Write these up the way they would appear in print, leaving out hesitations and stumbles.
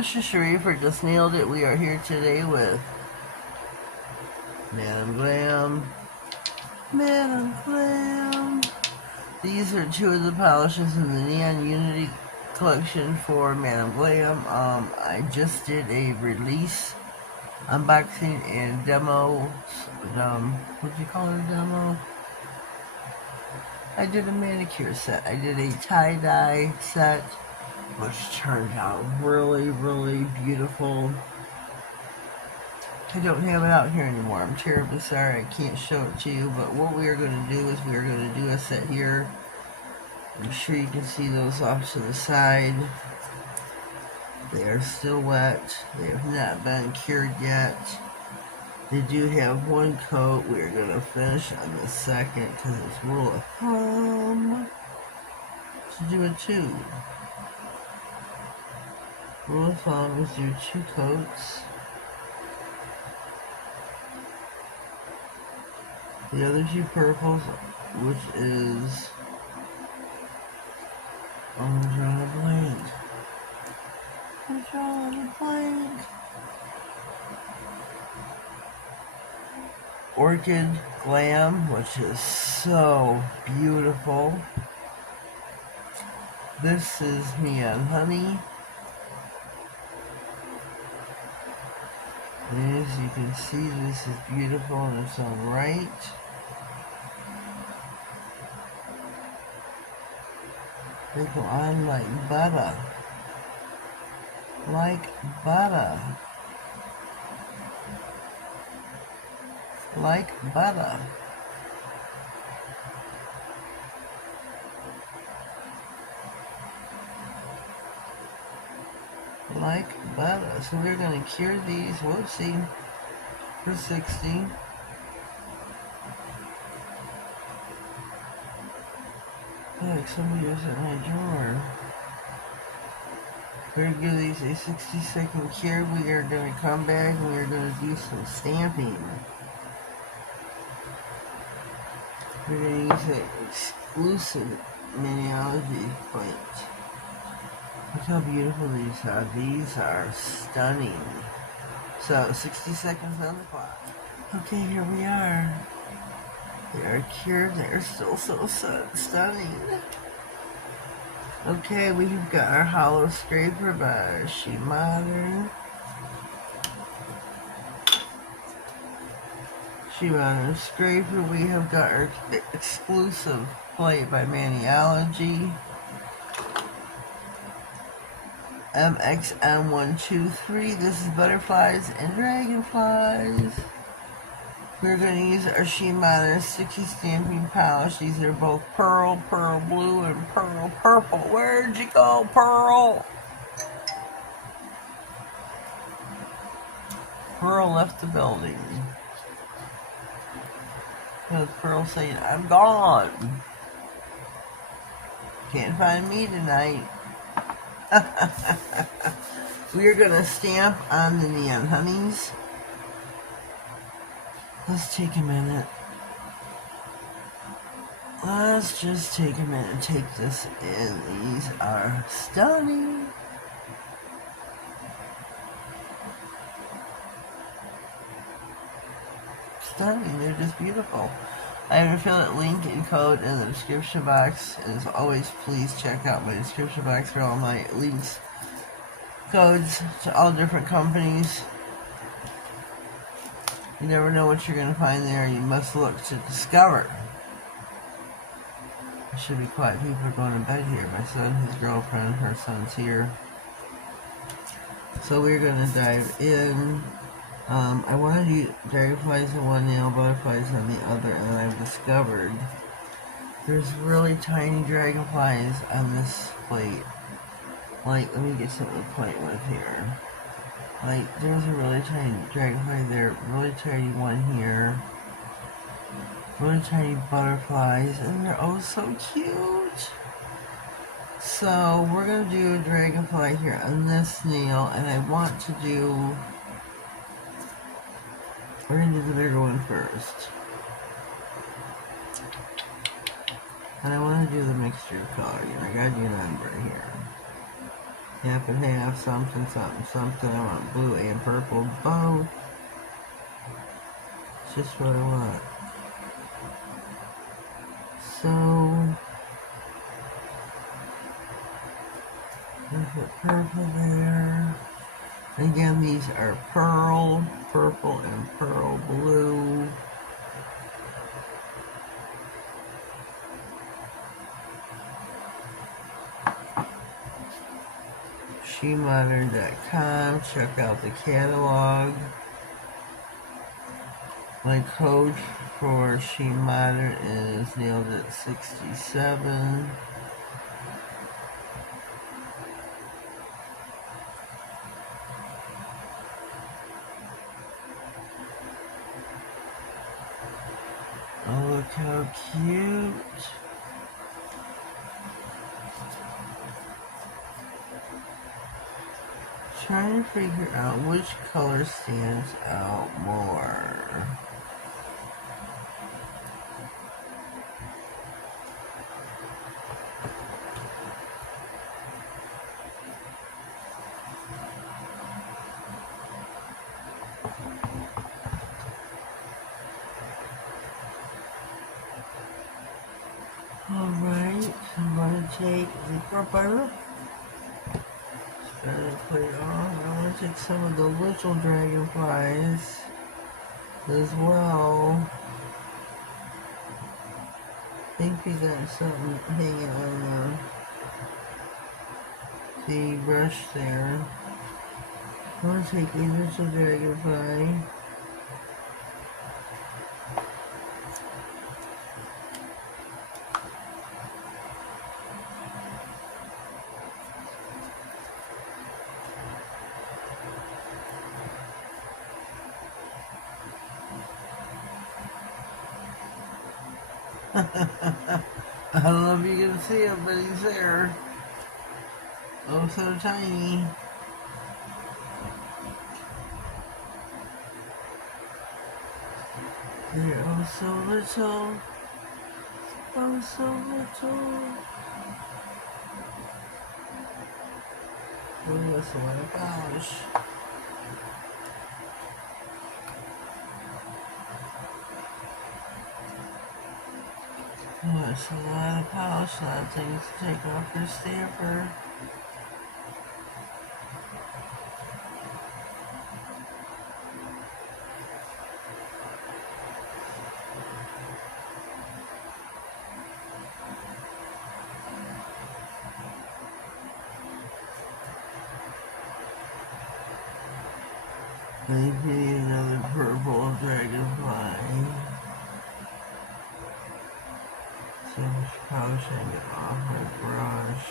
This is Cherie for Just Nailed It. We are here today with Madam Glam. Madam Glam. These are two of the polishes in the Neon Unity collection for Madam Glam. I just did a release, unboxing, and demo. What do you call it, a demo? I did a manicure set. I did a tie-dye set, which turned out really, really beautiful. I don't have it out here anymore. I'm terribly sorry I can't show it to you, but what we are going to do is we are going to do a set here. I'm sure you can see those off to the side. They are still wet. They have not been cured yet. They do have one coat. We are going to finish on the second because it's rule of thumb to do a two. Rule of thumb is do 2 coats. The other 2 purples, which is, I'm drawing a blank. I'm drawing a blank. Orchid Glam, which is so beautiful. This is Neon Honey. And as you can see, this is beautiful in its own right. They go on like butter. Like butter. Like butter. Like butter. So we're going to cure these, whoopsie, for 60. Like somebody was in my drawer. We're going to give these a 60-second cure. We are going to come back and we are going to do some stamping. We're going to use an exclusive mineralogy point. Look how beautiful these are. These are stunning. So, 60 seconds on the clock. Okay, here we are. They are cured. They are still so stunning. Okay, we've got our hollow scraper by Modern. Modern scraper. We have got our exclusive plate by Maniology. MXM123. This is butterflies and dragonflies. We're going to use our Modern sticky stamping polish. These are both pearl, pearl blue, and pearl purple. Where'd you go, Pearl? Pearl left the building. With Pearl saying, I'm gone. Can't find me tonight. We are going to stamp on the Neon Honeys. Let's take a minute. Let's just take a minute and take this in. These are stunning. Stunning. They're just beautiful. I have an affiliate link and code in the description box. As always, please check out my description box for all my links, codes to all different companies. You never know what you're going to find there. You must look to discover. It should be quiet. People are going to bed here. My son, his girlfriend, her son's here. So we're going to dive in. I wanted to use dragonflies in one nail, butterflies on the other, and I've discovered there's really tiny dragonflies on this plate. Like, let me get something to point with here. Like, there's a really tiny dragonfly there, really tiny one here, really tiny butterflies, and they're oh so cute. So, we're going to do a dragonfly here on this nail, and I want to do, we're going to do the bigger one first. And I want to do the mixture of color. I got you a number here. half and half, something, something, something. I want blue and purple both. It's just what I want. So, there's the purple there. Again, these are pearl, purple, and pearl blue. SheModern.com. Check out the catalog. My code for SheModern is nailedit67. Oh, look how cute. Trying to figure out which color stands out more. Alright, I'm going to take the rubber. Gonna put it on. I want to take some of the little dragonflies as well. I think we got something hanging on the brush there. I want to take a little dragonfly. I don't know if you can see him, but he's there. Oh, so tiny. They're oh so little. Oh, so little. Oh, that's a lot of polish. Oh, it's a lot of polish, a lot of things to take off your stamper. Maybe another purple dragonfly. So much polishing it off my brush.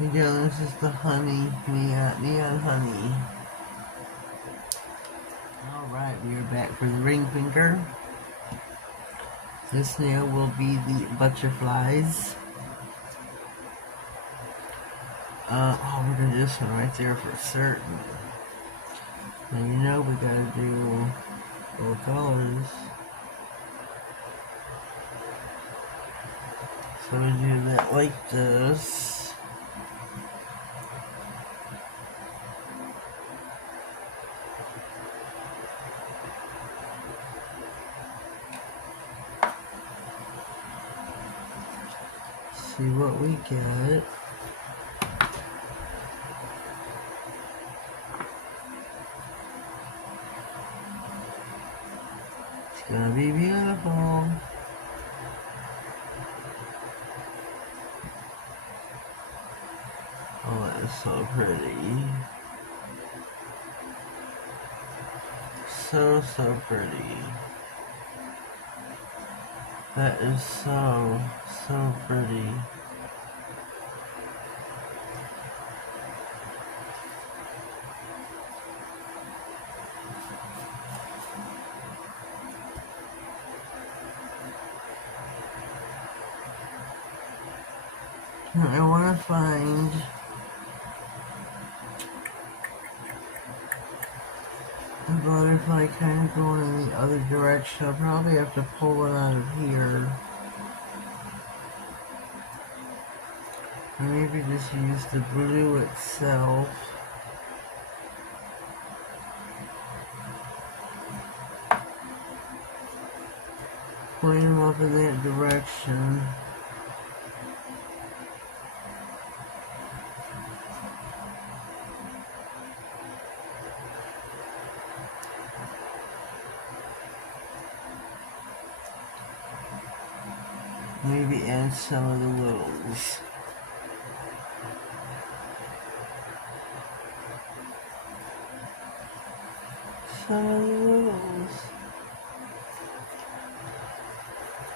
Again, this is the honey, neon honey. Alright, we are back for the ring finger. This nail will be the butterflies. We're gonna do this one right there for certain. Now you know we gotta do both colors. So we do that like this. See what we get. It's gonna be beautiful. Oh, that is so pretty. So pretty. That is so pretty. I want to find the butterfly kind of going in the other direction. I'll probably have to pull it out of here. Or maybe just use the blue itself. Point them up in that direction. Maybe add some of the littles. Some of the littles.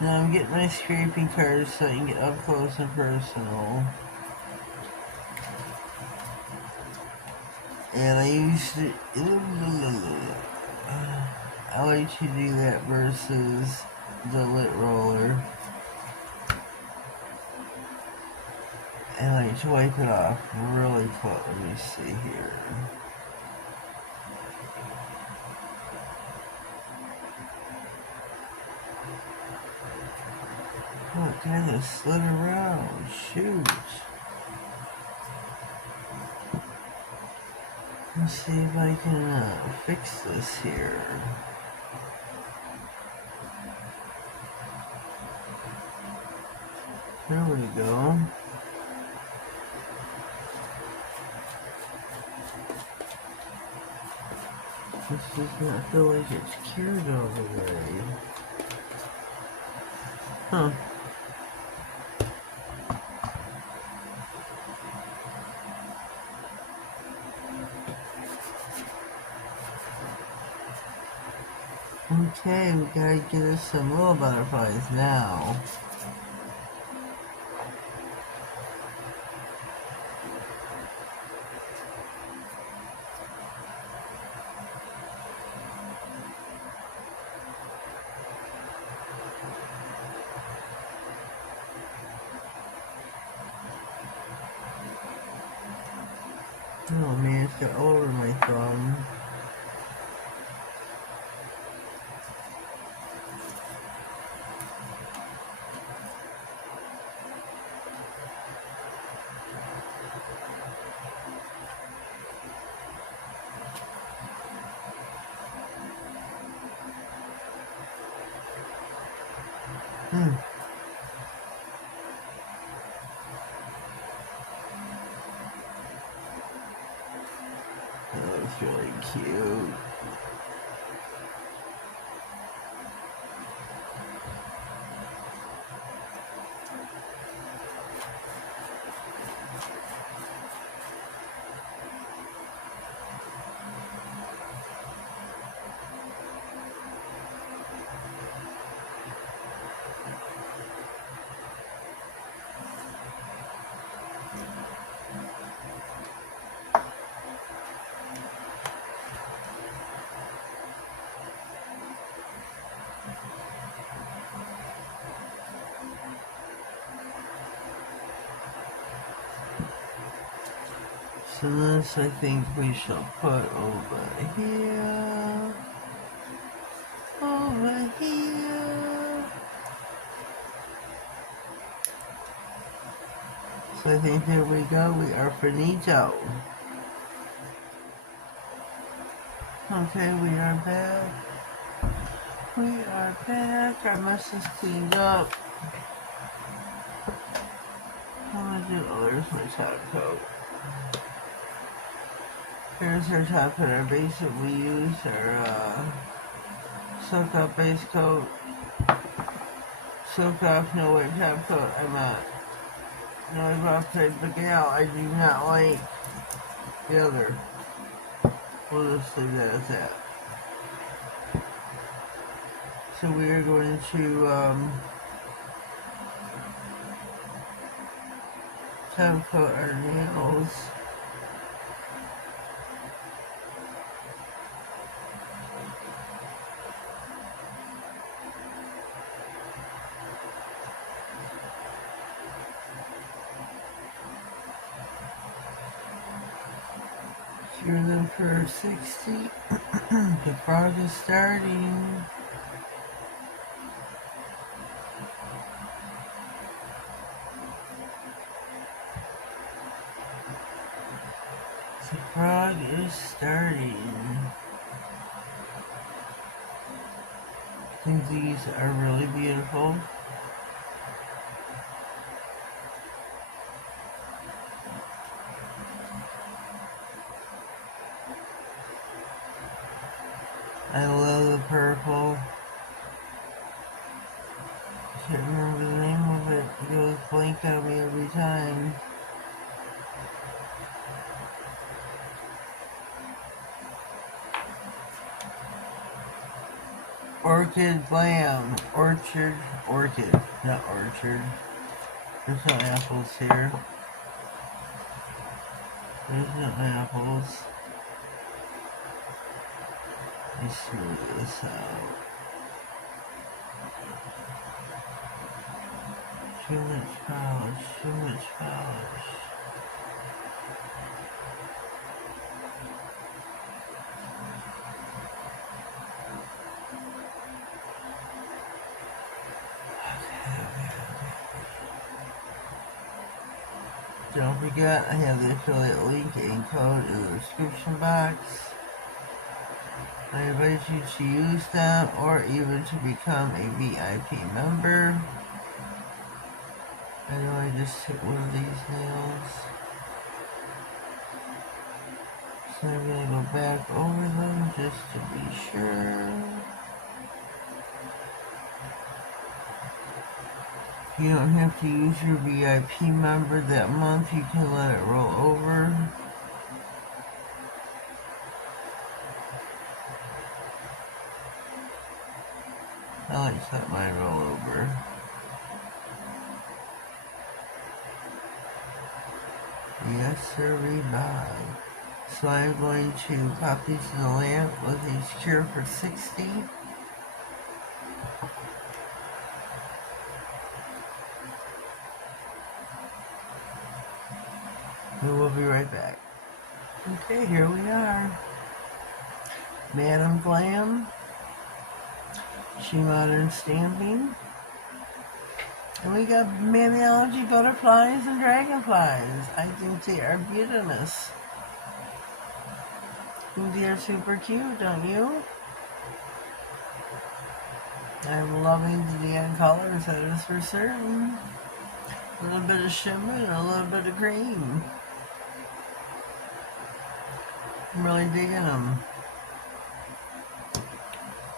Now I'm getting my scraping cards so I can get up close and personal. And I usually, I like to do that versus the lit roller. And I like to wipe it off really close. Let me see here. Oh, it kind of slid around. Shoot. Let's see if I can fix this here. There we go. This does not feel like it's cured all the way. Huh. Okay, we gotta get us some little butterflies now. Oh man, it's got all over my thumb. That was really cute. So this I think we shall put over here. Over here. So I think there we go, we are finito. Okay, we are back. We are back. Our mess is cleaned up. I'm gonna do, oh, there's my top coat. Here's our top coat, our base that we use, our Silk Off base coat. Silk Off no wipe top coat. I'm a no wipe off type of gal. I do not like the other. We'll just leave that as that. So we are going to top coat our nails. You're in for 60. The frog is starting. The frog is starting. I think these are really beautiful. I love the purple. I can't remember the name of it. It goes blank on me every time. Orchid Glam. Orchid. Not orchard. There's no apples here. There's no apples. Let's smooth this out. Too much polish, too much polish. Don't forget, I have the affiliate link and code in the description box. I invite you to use them or even to become a VIP member. I know I just took one of these nails. So I'm going to go back over them just to be sure. You don't have to use your VIP member that month. You can let it roll over. I like to let mine roll over. Yes, sir, bye. So I'm going to pop these in the lamp with these cure for 60. And we'll be right back. Okay, here we are. Madam Glam. She Modern Stamping. And we got Mammalogy butterflies and dragonflies. I think they are beautiful. I think they are super cute, don't you? I'm loving the neon colors, that is for certain. A little bit of shimmer and a little bit of cream. I'm really digging them.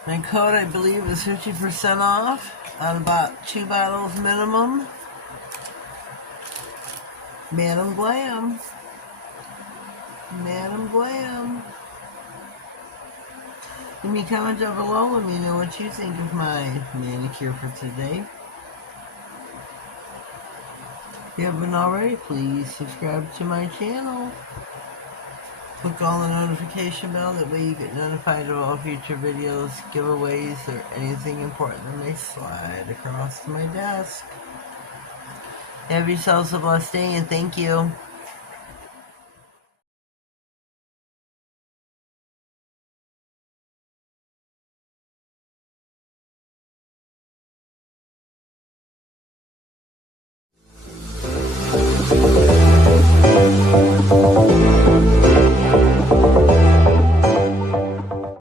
My code, I believe, is 50% off on about 2 bottles minimum. Madam Glam. Madam Glam. Leave me a comment down below. Let me know what you think of my manicure for today. If you haven't already, please subscribe to my channel. Click on the notification bell, that way you get notified of all future videos, giveaways, or anything important that may slide across my desk. Have yourselves a blessed day, and thank you.